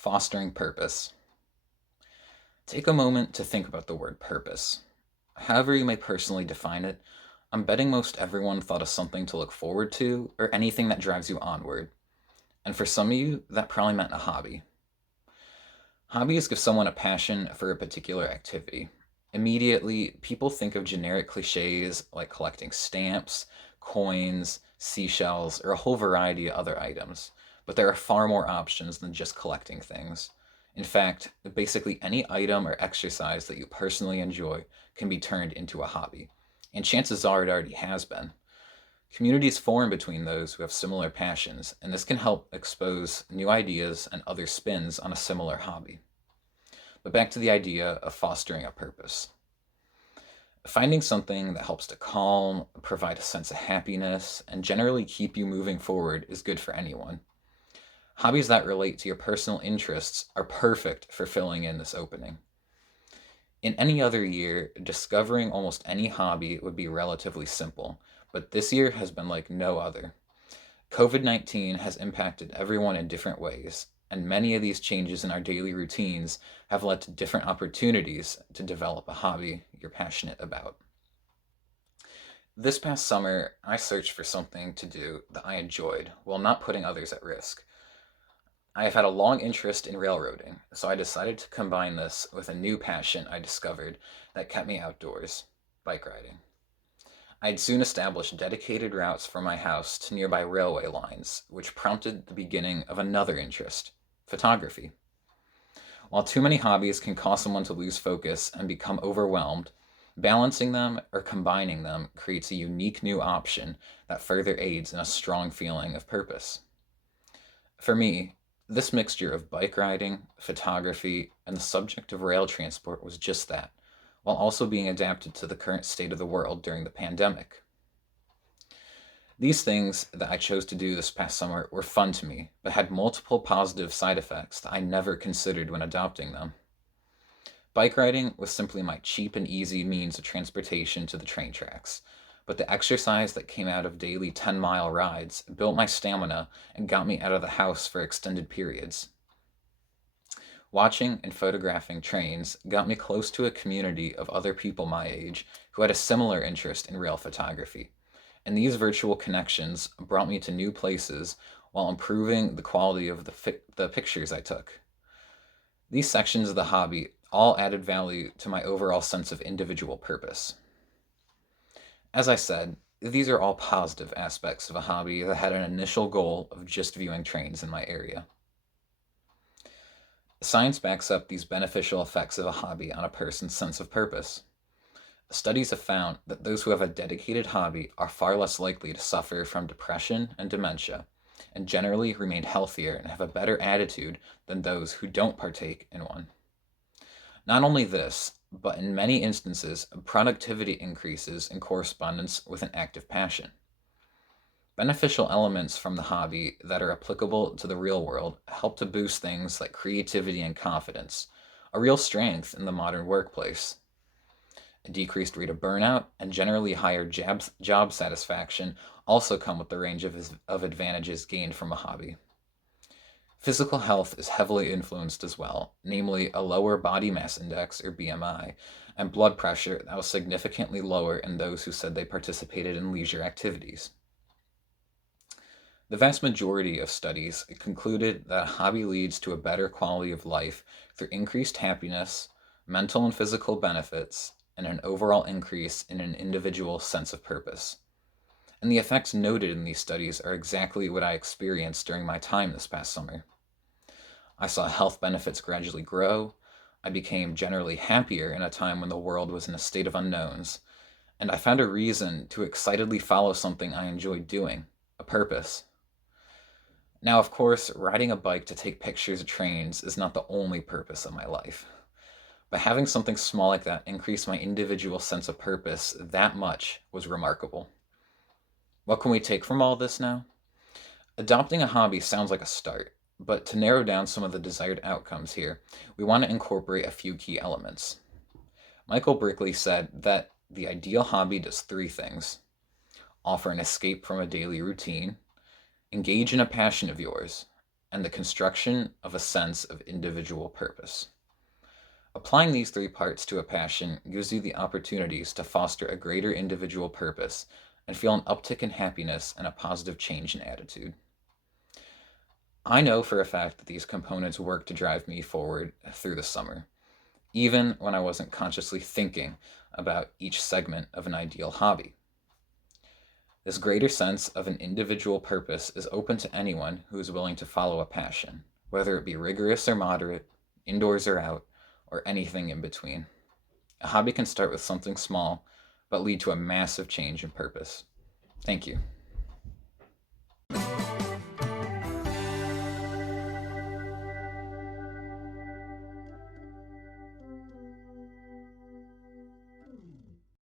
Fostering purpose. Take a moment to think about the word purpose. However you may personally define it, I'm betting most everyone thought of something to look forward to or anything that drives you onward. And for some of you, that probably meant a hobby. Hobbies give someone a passion for a particular activity. Immediately, people think of generic cliches like collecting stamps, coins, seashells, or a whole variety of other items, but there are far more options than just collecting things. In fact, basically any item or exercise that you personally enjoy can be turned into a hobby, and chances are it already has been. Communities form between those who have similar passions, and this can help expose new ideas and other spins on a similar hobby. But back to the idea of fostering a purpose. Finding something that helps to calm, provide a sense of happiness, and generally keep you moving forward is good for anyone. Hobbies that relate to your personal interests are perfect for filling in this opening. In any other year, discovering almost any hobby would be relatively simple, but this year has been like no other. COVID 19 has impacted everyone in different ways, and many of these changes in our daily routines have led to different opportunities to develop a hobby you're passionate about. This past summer, I searched for something to do that I enjoyed while not putting others at risk. I have had a long interest in railroading, so I decided to combine this with a new passion I discovered that kept me outdoors: bike riding. I'd soon established dedicated routes from my house to nearby railway lines, which prompted the beginning of another interest: photography. While too many hobbies can cause someone to lose focus and become overwhelmed, balancing them or combining them creates a unique new option that further aids in a strong feeling of purpose. For me, this mixture of bike riding, photography, and the subject of rail transport was just that, while also being adapted to the current state of the world during the pandemic. These things that I chose to do this past summer were fun to me, but had multiple positive side effects that I never considered when adopting them. Bike riding was simply my cheap and easy means of transportation to the train tracks, but the exercise that came out of daily 10-mile rides built my stamina and got me out of the house for extended periods. Watching and photographing trains got me close to a community of other people my age who had a similar interest in rail photography, and these virtual connections brought me to new places while improving the quality of the pictures I took. These sections of the hobby all added value to my overall sense of individual purpose. As I said, these are all positive aspects of a hobby that had an initial goal of just viewing trains in my area. Science backs up these beneficial effects of a hobby on a person's sense of purpose. Studies have found that those who have a dedicated hobby are far less likely to suffer from depression and dementia, and generally remain healthier and have a better attitude than those who don't partake in one. Not only this, but in many instances, productivity increases in correspondence with an active passion. Beneficial elements from the hobby that are applicable to the real world help to boost things like creativity and confidence, a real strength in the modern workplace. A decreased rate of burnout and generally higher job satisfaction also come with the range of advantages gained from a hobby. Physical health is heavily influenced as well, namely a lower body mass index or BMI, and blood pressure that was significantly lower in those who said they participated in leisure activities. The vast majority of studies concluded that a hobby leads to a better quality of life through increased happiness, mental and physical benefits, and an overall increase in an individual's sense of purpose. And the effects noted in these studies are exactly what I experienced during my time this past summer. I saw health benefits gradually grow, I became generally happier in a time when the world was in a state of unknowns, and I found a reason to excitedly follow something I enjoyed doing, a purpose. Now, of course, riding a bike to take pictures of trains is not the only purpose of my life. But having something small like that increase my individual sense of purpose that much was remarkable. What can we take from all this now? Adopting a hobby sounds like a start, but to narrow down some of the desired outcomes here, we want to incorporate a few key elements. Michael Brickley said that the ideal hobby does three things: offer an escape from a daily routine, engage in a passion of yours, and the construction of a sense of individual purpose. Applying these three parts to a passion gives you the opportunities to foster a greater individual purpose and feel an uptick in happiness and a positive change in attitude. I know for a fact that these components work to drive me forward through the summer, even when I wasn't consciously thinking about each segment of an ideal hobby. This greater sense of an individual purpose is open to anyone who is willing to follow a passion, whether it be rigorous or moderate, indoors or out, or anything in between. A hobby can start with something small, but lead to a massive change in purpose. Thank you.